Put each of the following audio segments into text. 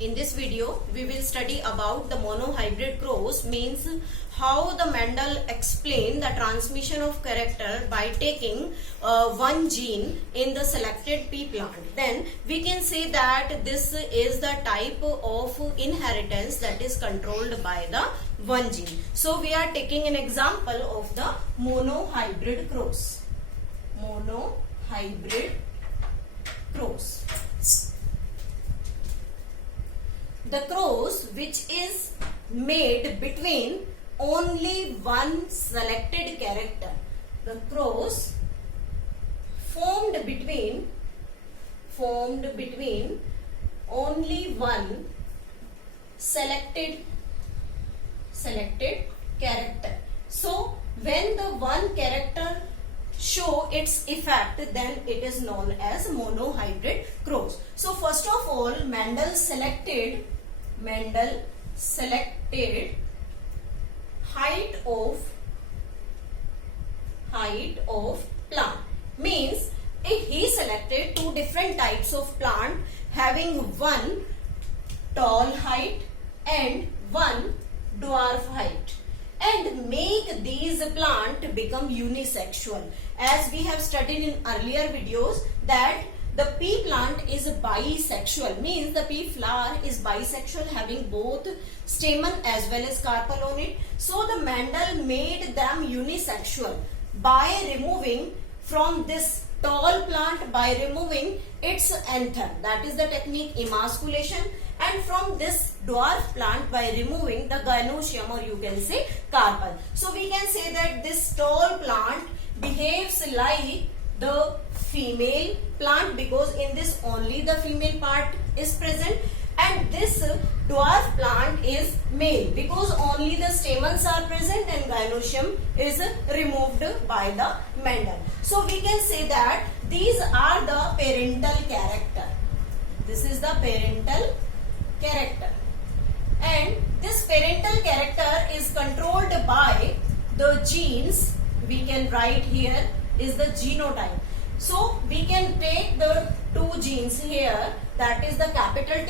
In this video, we will study about the monohybrid cross, means how the Mendel explained the transmission of character by taking one gene in the selected pea plant. Then we can say that this is the type of inheritance that is controlled by the one gene. So we are taking an example of the monohybrid cross. Monohybrid cross. The cross which is made between only one selected character. The cross formed between only one selected character. So when the one character show its effect, then it is known as monohybrid cross. So first of all, Mendel selected height of plant, means he selected two different types of plant having one tall height and one dwarf height, and make these plant become unisexual. As we have studied in earlier videos that the pea plant is bisexual, means the pea flower is bisexual, having both stamen as well as carpel on it. So the Mendel made them unisexual by removing from this tall plant, by removing its anther, that is the technique emasculation, and from this dwarf plant by removing the gynoecium, or you can say carpel. So we can say that this tall plant behaves like the female plant because in this only the female part is present, and this dwarf plant is male because only the stamens are present and gynoecium is removed by the Mendel. So we can say that these are the parental character. This is the parental character, and this parental character is controlled by the genes. We can write here is the genotype. So we can take the two genes here, that is the capital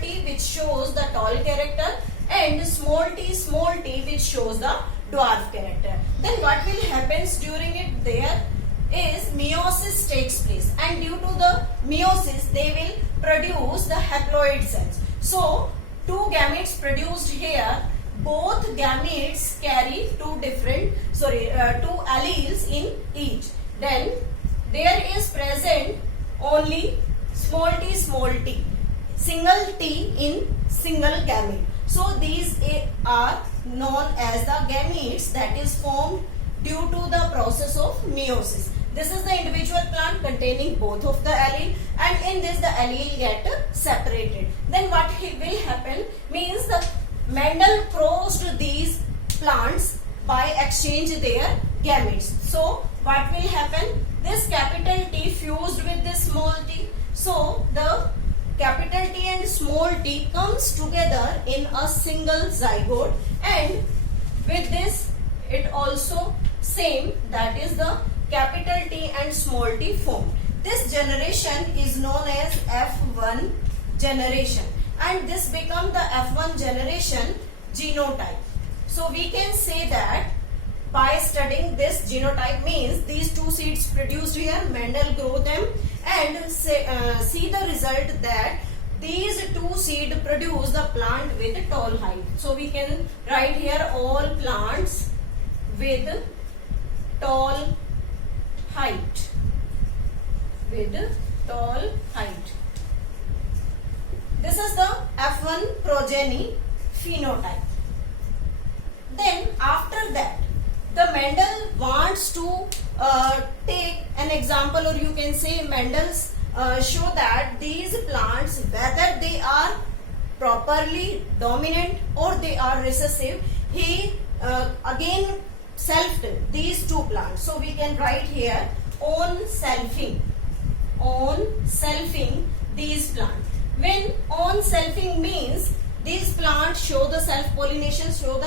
T which shows the tall character and small t which shows the dwarf character. Then what will happens during it, there is meiosis takes place, and due to the meiosis they will produce the haploid cells. So two gametes produced here, both gametes carry two alleles in each. Then there is present only small t, single t in single gamete. So these are known as the gametes that is formed due to the process of meiosis. This is the individual plant containing both of the allele, and in this the allele get separated. Then what will happen, means the Mendel crossed these plants by exchange their gametes. So what will happen, this capital T fused with this small t, so the capital T and small t comes together in a single zygote, and with this it also same, that is the capital T and small t formed. This generation is known as F1 generation, and this become the F1 generation genotype. So we can say that by studying this genotype, means these two seeds produced here, Mendel grow them and see the result that these two seeds produce the plant with tall height. So we can write here all plants with tall height. This is the F1 progeny phenotype. Then after that, the Mendel wants to take an example, or you can say Mendel's show that these plants, whether they are properly dominant or they are recessive, he again selfed these two plants. So we can write here on selfing these plants. When on selfing means these plants show the self-pollination, so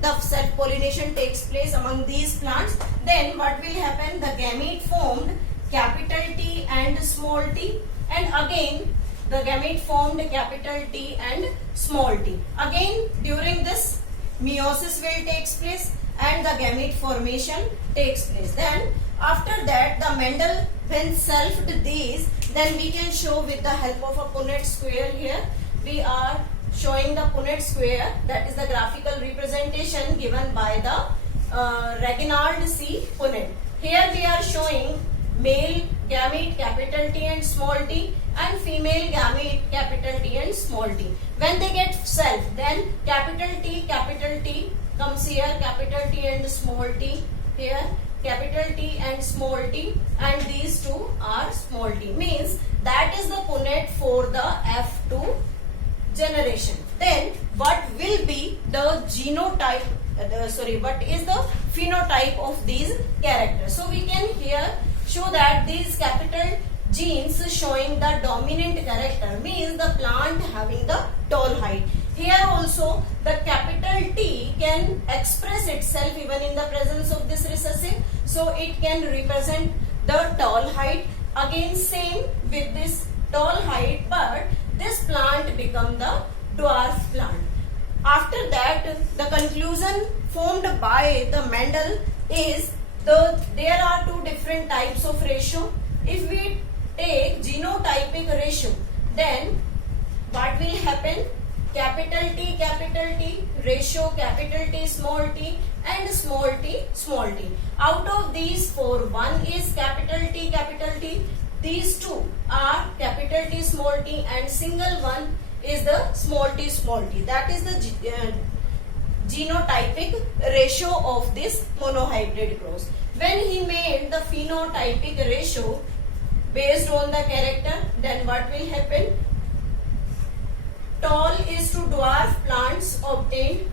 the self-pollination takes place among these plants. Then what will happen, the gamete formed capital T and small t, and again the gamete formed capital T and small t. Again, during this, meiosis will takes place and the gamete formation takes place. Then after that, the Mendel when selfed these, then we can show with the help of a Punnett square. Here we are showing the Punnett square, that is the graphical representation given by the Reginald C. Punnett. Here we are showing male gamete capital T and small t and female gamete capital T and small t. When they get self, then capital T comes here, capital T and small t here, capital T and small t, and these two are small t. Means that is the Punnett for the F2 generation. Then what will be the genotype, what is the phenotype of these characters? So we can here show that these capital genes showing the dominant character, means the plant having the tall height. Here also the capital T can express itself even in the presence of this recessive, so it can represent the tall height. Again same with this tall height, but this plant become the dwarf plant. After that, the conclusion formed by the Mendel is there are two different types of ratio. If we take genotypic ratio, then what will happen? Capital T ratio capital T small t and small t small t. Out of these four, one is capital T, these two are capital T small t and single one is the small t. That is the genotypic ratio of this monohybrid cross. When he made the phenotypic ratio based on the character, then what will happen? Tall is to dwarf plants obtained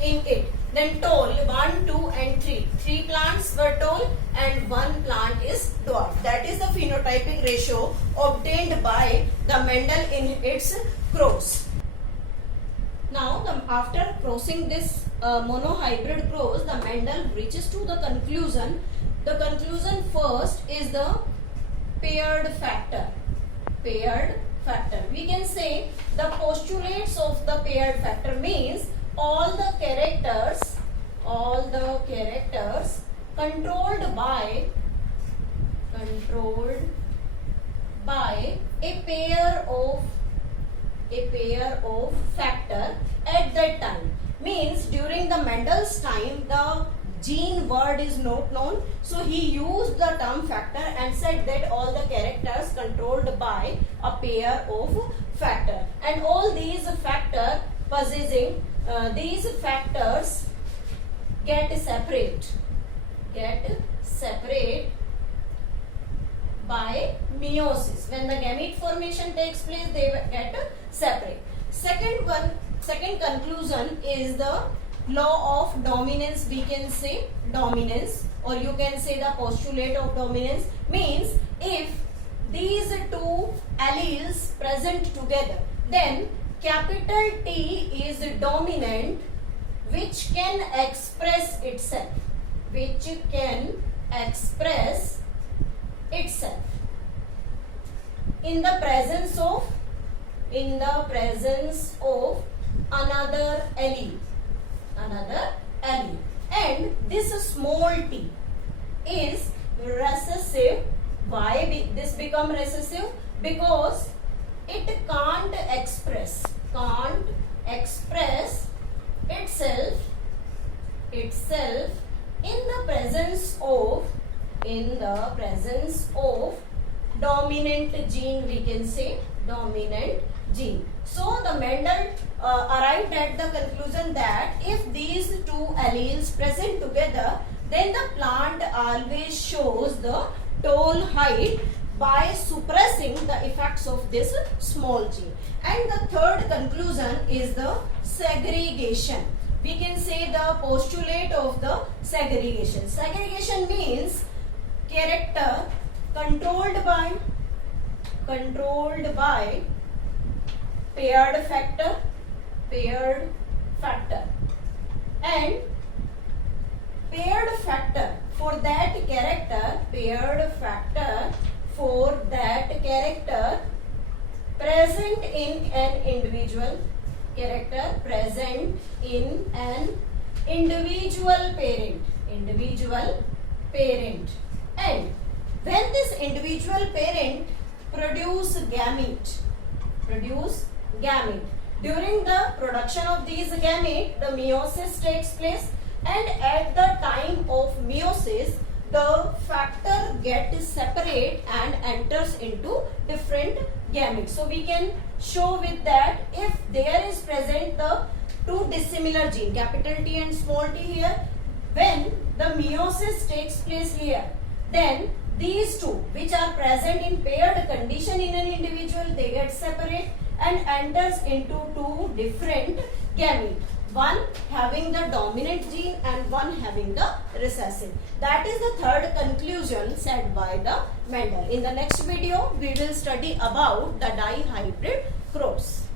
in it. Then tall 1, 2 and 3. 3 plants were tall and 1 plant is dwarf. That is the phenotypic ratio obtained by the Mendel in its cross. Now after crossing this monohybrid cross, the Mendel reaches to the conclusion. The conclusion first is the paired factor. We can say the postulates of the paired factor means all the characters controlled by a pair of factor at that time. Means during the Mendel's time, the gene word is not known, so he used the term factor and said that all the characters controlled by a pair of factor, and all these factors possessing these factors get separate by meiosis. When the gamete formation takes place, they get separate. Second conclusion is the law of dominance. We can say dominance, or you can say the postulate of dominance. Means if these two alleles present together, then capital T is dominant, which can express itself in the presence of another allele. And this small t is recessive. Why this become recessive? Because it can't express itself in the presence of dominant gene. We can say dominant gene. So the Mendel arrived at the conclusion that if these two alleles present together, then the plant always shows the tall height by suppressing the effects of this small gene. And the third conclusion is the segregation. We can say the postulate of the segregation. Segregation means character controlled by paired factor, and paired factor for that character present in an individual character present in an individual parent and when this individual parent produce gamete during the production of these gamete the meiosis takes place and at the time of meiosis the factor gets separate and enters into different gametes. So we can show with that if there is present the two dissimilar gene capital T and small t here, when the meiosis takes place here, then these two which are present in paired condition in an individual they get separate and enters into two different gametes. One having the dominant gene and one having the recessive. That is the third conclusion said by the Mendel. In the next video, we will study about the dihybrid cross.